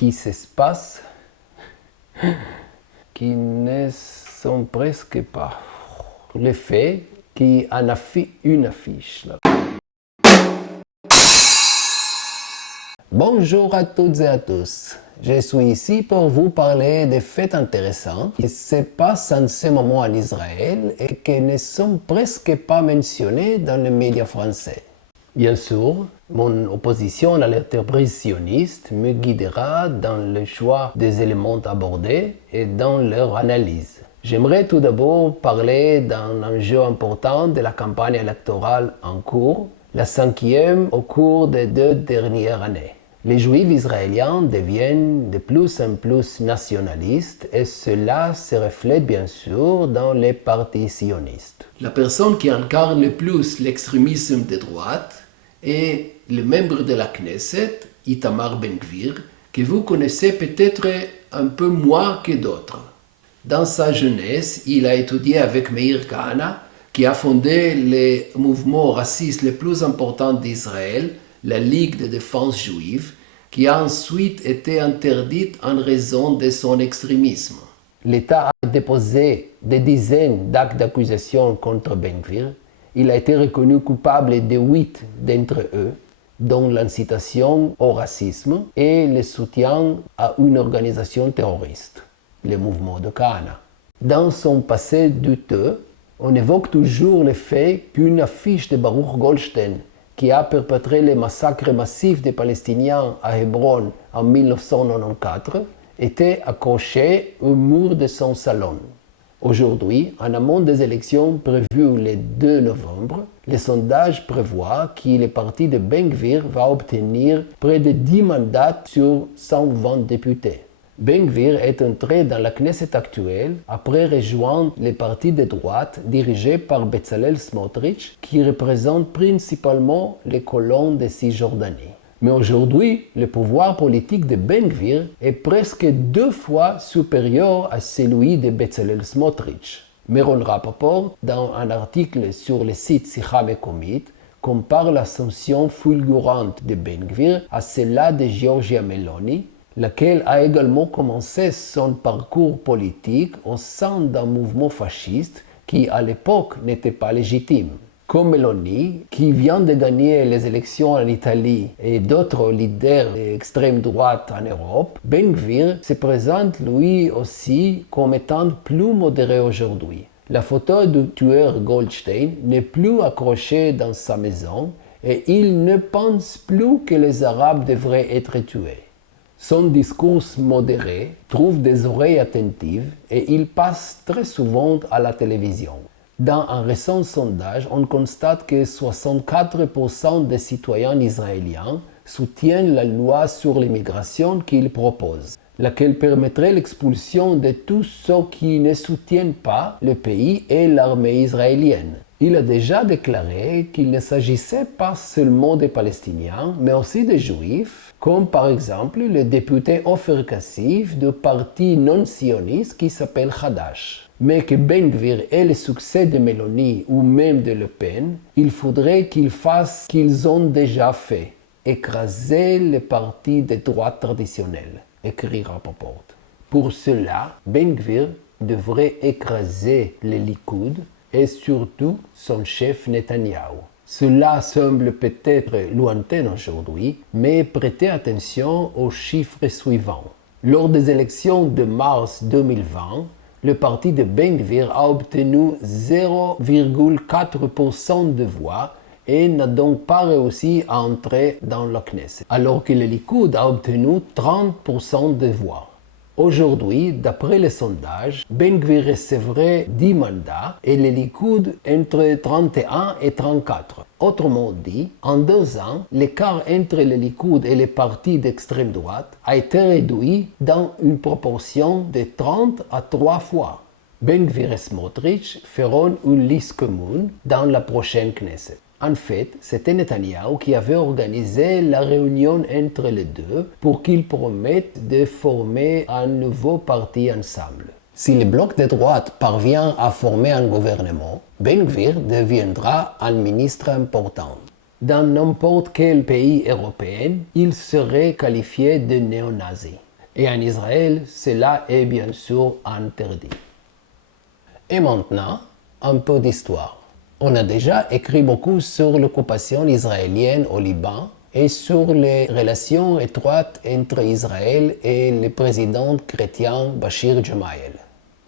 qui se passe, qui ne sont presque pas. Les faits qui en a fait une affiche. Là. Bonjour à toutes et à tous. Je suis ici pour vous parler des faits intéressants qui se passent en ce moment en Israël et qui ne sont presque pas mentionnés dans les médias français. Bien sûr, mon opposition à l'entreprise sioniste me guidera dans le choix des éléments abordés et dans leur analyse. J'aimerais tout d'abord parler d'un enjeu important de la campagne électorale en cours, la 5e au cours des 2 dernières années. Les Juifs israéliens deviennent de plus en plus nationalistes et cela se reflète bien sûr dans les partis sionistes. La personne qui incarne le plus l'extrémisme de droite est le membre de la Knesset, Itamar Ben-Gvir, que vous connaissez peut-être un peu moins que d'autres. Dans sa jeunesse, il a étudié avec Meir Kahana, qui a fondé le mouvement raciste le plus important d'Israël, la Ligue de défense juive, qui a ensuite été interdite en raison de son extrémisme. L'État a déposé des dizaines d'actes d'accusation contre Ben-Gvir. Il a été reconnu coupable de 8 d'entre eux, dont l'incitation au racisme et le soutien à une organisation terroriste, le mouvement de Kahana. Dans son passé douteux, on évoque toujours le fait qu'une affiche de Baruch Goldstein, qui a perpétré le massacre massif des Palestiniens à Hébron en 1994, était accrochée au mur de son salon. Aujourd'hui, en amont des élections prévues le 2 novembre, les sondages prévoient que le parti de Ben-Gvir va obtenir près de 10 mandats sur 120 députés. Ben-Gvir est entré dans la Knesset actuelle après rejoindre le parti de droite dirigé par Bezalel Smotrich, qui représente principalement les colons de Cisjordanie. Mais aujourd'hui, le pouvoir politique de Ben-Gvir est presque 2 fois supérieur à celui de Bezalel Smotrich. Meron Rapaport, dans un article sur le site Sicha Mekomit, compare l'ascension fulgurante de Ben-Gvir à celle de Giorgia Meloni, laquelle a également commencé son parcours politique au sein d'un mouvement fasciste qui, à l'époque, n'était pas légitime. Comme Meloni, qui vient de gagner les élections en Italie et d'autres leaders d'extrême droite en Europe, Ben-Gvir se présente lui aussi comme étant plus modéré aujourd'hui. La photo du tueur Goldstein n'est plus accrochée dans sa maison et il ne pense plus que les Arabes devraient être tués. Son discours modéré trouve des oreilles attentives et il passe très souvent à la télévision. Dans un récent sondage, on constate que 64% des citoyens israéliens soutiennent la loi sur l'immigration qu'il propose, laquelle permettrait l'expulsion de tous ceux qui ne soutiennent pas le pays et l'armée israélienne. Il a déjà déclaré qu'il ne s'agissait pas seulement des Palestiniens, mais aussi des Juifs, comme par exemple le député Ofer Kassif du parti non-sioniste qui s'appelle Hadash. Mais que Ben-Gvir ait le succès de Meloni ou même de Le Pen, il faudrait qu'ils fassent ce qu'ils ont déjà fait, écraser les partis de droite traditionnels, écrit Rapaport. Pour cela, Ben-Gvir devrait écraser le Likoud et surtout son chef Netanyahou. Cela semble peut-être lointain aujourd'hui, mais prêtez attention aux chiffres suivants. Lors des élections de mars 2020, le parti de Ben-Gvir a obtenu 0,4% de voix et n'a donc pas réussi à entrer dans la Knesset, alors que le Likoud a obtenu 30% de voix. Aujourd'hui, d'après les sondages, Ben-Gvir recevrait 10 mandats et le Likoud entre 31 et 34. Autrement dit, en 2 ans, l'écart entre le Likoud et les partis d'extrême droite a été réduit dans une proportion de 30 à 3 fois. Ben-Gvir et Smotrich feront une liste commune dans la prochaine Knesset. En fait, c'était Netanyahou qui avait organisé la réunion entre les deux pour qu'ils promettent de former un nouveau parti ensemble. Si le bloc de droite parvient à former un gouvernement, Ben-Gvir deviendra un ministre important. Dans n'importe quel pays européen, il serait qualifié de néo-nazi. Et en Israël, cela est bien sûr interdit. Et maintenant, un peu d'histoire. On a déjà écrit beaucoup sur l'occupation israélienne au Liban et sur les relations étroites entre Israël et le président chrétien Bachir Gemayel.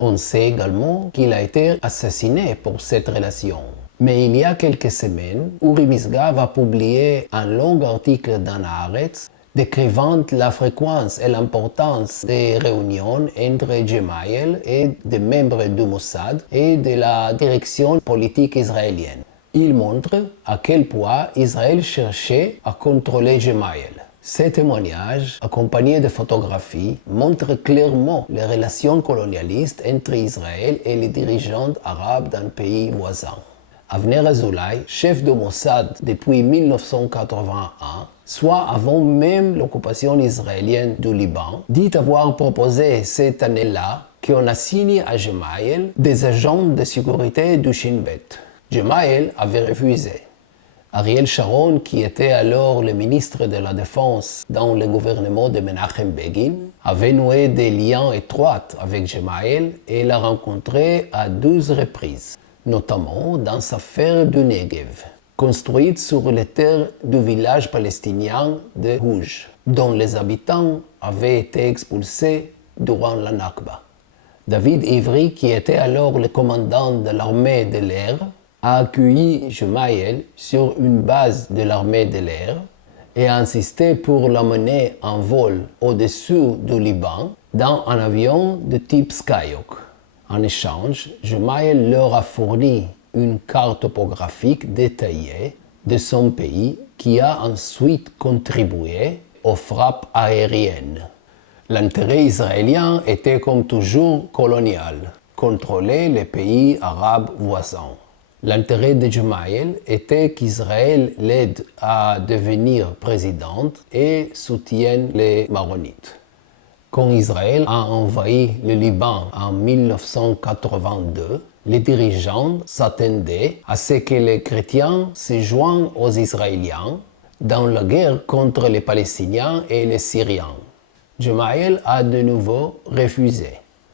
On sait également qu'il a été assassiné pour cette relation. Mais il y a quelques semaines, Uri Misgav a publié un long article dans Haaretz décrivant la fréquence et l'importance des réunions entre Gemayel et des membres du Mossad et de la direction politique israélienne. Il montre à quel point Israël cherchait à contrôler Gemayel. Ces témoignages, accompagnés de photographies, montrent clairement les relations colonialistes entre Israël et les dirigeants arabes d'un pays voisin. Avner Azoulay, chef de Mossad depuis 1981, soit avant même l'occupation israélienne du Liban, dit avoir proposé cette année-là qu'on assigne à Gemayel des agents de sécurité du Shin Bet. Gemayel avait refusé. Ariel Sharon, qui était alors le ministre de la Défense dans le gouvernement de Menachem Begin, avait noué des liens étroits avec Gemayel et l'a rencontré à 12 reprises, notamment dans sa ferme du Negev, construite sur les terres du village palestinien de Houj, dont les habitants avaient été expulsés durant la Nakba. David Ivry, qui était alors le commandant de l'armée de l'air, a accueilli Gemayel sur une base de l'armée de l'air et a insisté pour l'emmener en vol au-dessus du Liban dans un avion de type Skyhawk. En échange, Gemayel leur a fourni une carte topographique détaillée de son pays qui a ensuite contribué aux frappes aériennes. L'intérêt israélien était comme toujours colonial, contrôler les pays arabes voisins. L'intérêt de Gemayel était qu'Israël l'aide à devenir présidente et soutienne les Maronites. Quand Israël a envahi le Liban en 1982, les dirigeants s'attendaient à ce que les chrétiens se joignent aux Israéliens dans la guerre contre les Palestiniens et les Syriens. Gemayel a de nouveau refusé.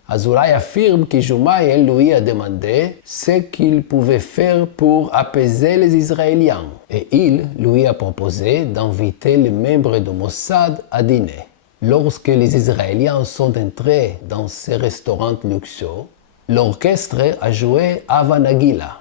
Azoulay affirme que Gemayel lui a demandé ce qu'il pouvait faire pour apaiser les Israéliens et il lui a proposé d'inviter les membres du Mossad à dîner. Lorsque les Israéliens sont entrés dans ces restaurants luxueux, l'orchestre a joué Hava Nagila.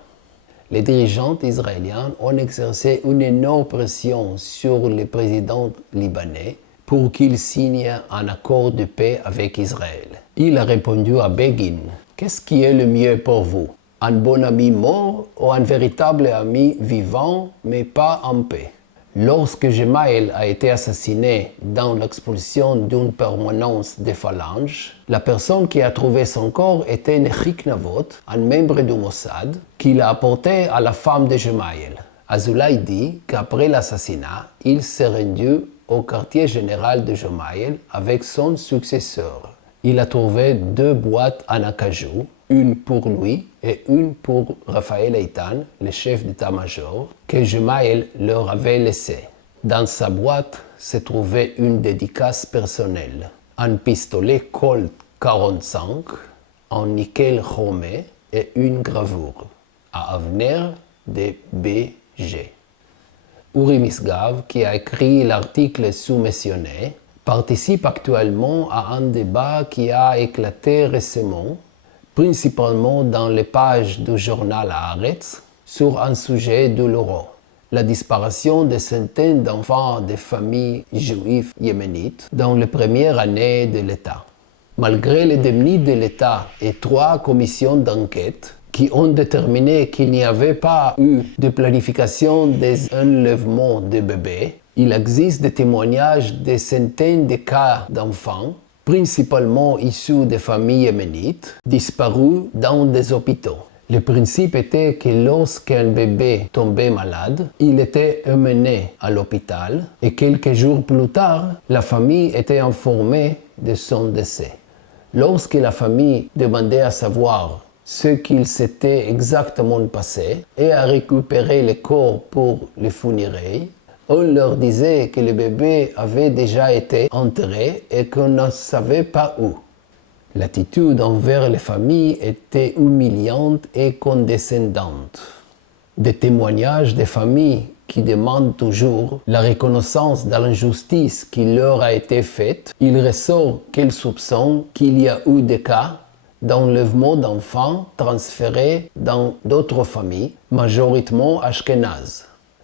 Les dirigeants israéliens ont exercé une énorme pression sur le président libanais pour qu'il signe un accord de paix avec Israël. Il a répondu à Begin, « Qu'est-ce qui est le mieux pour vous? Un bon ami mort ou un véritable ami vivant, mais pas en paix ?» Lorsque Gemayel a été assassiné dans l'expulsion d'une permanence des phalanges, la personne qui a trouvé son corps était Nechik Navot, un membre du Mossad, qui l'a apporté à la femme de Gemayel. Azoulay dit qu'après l'assassinat, il s'est rendu au quartier général de Gemayel avec son successeur. Il a trouvé 2 boîtes en acajou, une pour lui et une pour Raphaël Eitan, le chef d'état-major, que Gemayel leur avait laissé. Dans sa boîte se trouvait une dédicace personnelle, un pistolet Colt 45 en nickel chromé et une gravure à Avner de B.G. Uri Misgav, qui a écrit l'article sous-mentionné, participe actuellement à un débat qui a éclaté récemment, principalement dans les pages du journal Haaretz, sur un sujet douloureux, la disparition de centaines d'enfants des familles juives yéménites dans les premières années de l'État. Malgré les démunis de l'État et 3 commissions d'enquête qui ont déterminé qu'il n'y avait pas eu de planification des enlèvements de bébés, il existe des témoignages de centaines de cas d'enfants, principalement issus des familles yéménites, disparus dans des hôpitaux. Le principe était que lorsqu'un bébé tombait malade, il était emmené à l'hôpital et quelques jours plus tard, la famille était informée de son décès. Lorsque la famille demandait à savoir ce qu'il s'était exactement passé et à récupérer le corps pour les funérailles, On leur disait que le bébé avait déjà été enterré et qu'on ne savait pas où. L'attitude envers les familles était humiliante et condescendante. Des témoignages des familles qui demandent toujours la reconnaissance de l'injustice qui leur a été faite, il ressort qu'ils soupçonnent qu'il y a eu des cas d'enlèvement d'enfants transférés dans d'autres familles, majoritairement ashkénazes.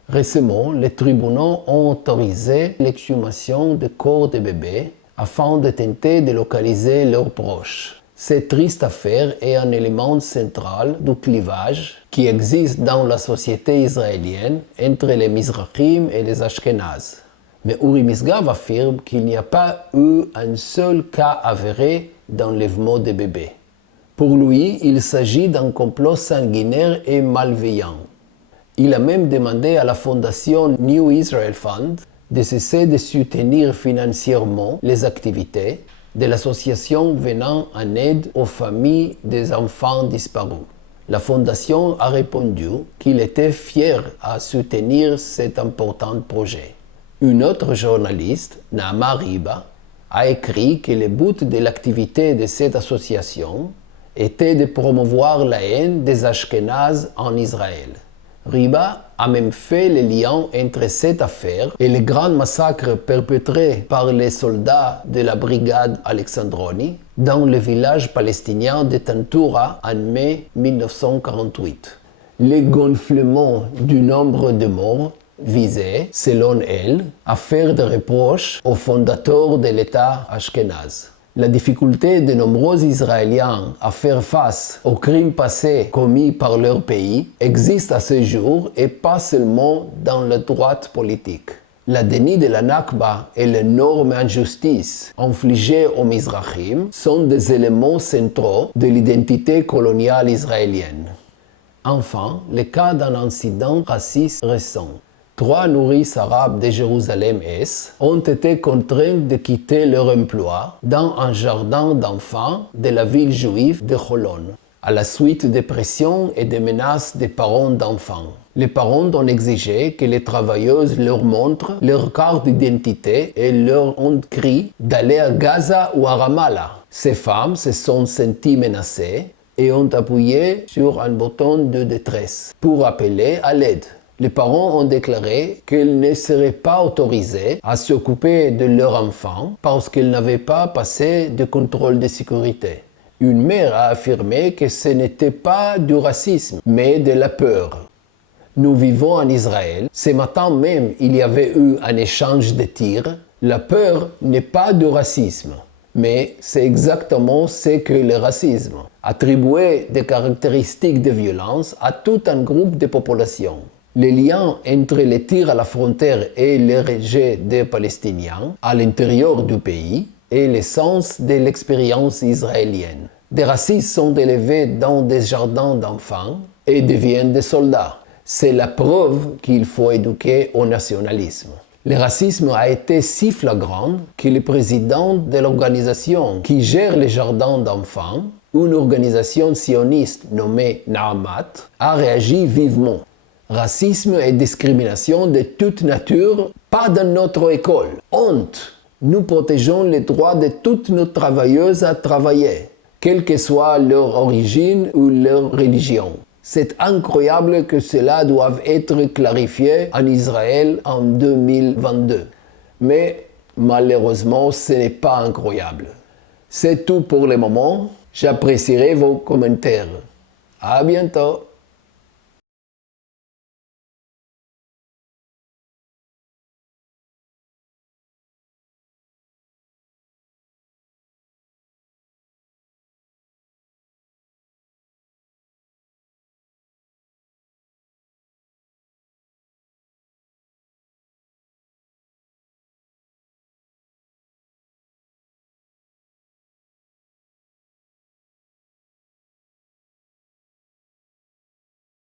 Récemment, les tribunaux ont autorisé l'exhumation des corps des bébés afin de tenter de localiser leurs proches. Cette triste affaire est un élément central du clivage qui existe dans la société israélienne entre les Mizrahim et les Ashkénazes. Mais Uri Misgav affirme qu'il n'y a pas eu un seul cas avéré d'enlèvement de bébés. Pour lui, il s'agit d'un complot sanguinaire et malveillant. Il a même demandé à la fondation New Israel Fund de cesser de soutenir financièrement les activités de l'association venant en aide aux familles des enfants disparus. La fondation a répondu qu'il était fier à soutenir cet important projet. Une autre journaliste, Naama Riba, a écrit que le but de l'activité de cette association était de promouvoir la haine des Ashkénazes en Israël. Riba a même fait le lien entre cette affaire et le grand massacre perpétré par les soldats de la brigade Alexandroni dans le village palestinien de Tantoura en mai 1948. Le gonflement du nombre de morts visait, selon elle, à faire des reproches aux fondateurs de l'État ashkénaze. La difficulté de nombreux Israéliens à faire face aux crimes passés commis par leur pays existe à ce jour et pas seulement dans la droite politique. La déni de la Nakba et l'énorme injustice infligée aux Mizrahim sont des éléments centraux de l'identité coloniale israélienne. Enfin, le cas d'un incident raciste récent. 3 nourrices arabes de Jérusalem-Est ont été contraintes de quitter leur emploi dans un jardin d'enfants de la ville juive de Holon, à la suite des pressions et des menaces des parents d'enfants. Les parents ont exigé que les travailleuses leur montrent leur carte d'identité et leur ont crié d'aller à Gaza ou à Ramallah. Ces femmes se sont senties menacées et ont appuyé sur un bouton de détresse pour appeler à l'aide. Les parents ont déclaré qu'ils ne seraient pas autorisés à s'occuper de leur enfant parce qu'ils n'avaient pas passé de contrôle de sécurité. Une mère a affirmé que ce n'était pas du racisme, mais de la peur. Nous vivons en Israël. Ce matin même, il y avait eu un échange de tirs. La peur n'est pas du racisme, mais c'est exactement ce que le racisme. Attribuer des caractéristiques de violence à tout un groupe de population. Le lien entre les tirs à la frontière et le rejet des Palestiniens à l'intérieur du pays est l'essence de l'expérience israélienne. Des racistes sont élevés dans des jardins d'enfants et deviennent des soldats. C'est la preuve qu'il faut éduquer au nationalisme. Le racisme a été si flagrant que le président de l'organisation qui gère les jardins d'enfants, une organisation sioniste nommée Naamat, a réagi vivement. Racisme et discrimination de toute nature, pas dans notre école. Honte! Nous protégeons les droits de toutes nos travailleuses à travailler, quelle que soit leur origine ou leur religion. C'est incroyable que cela doive être clarifié en Israël en 2022. Mais malheureusement, ce n'est pas incroyable. C'est tout pour le moment. J'apprécierai vos commentaires. À bientôt!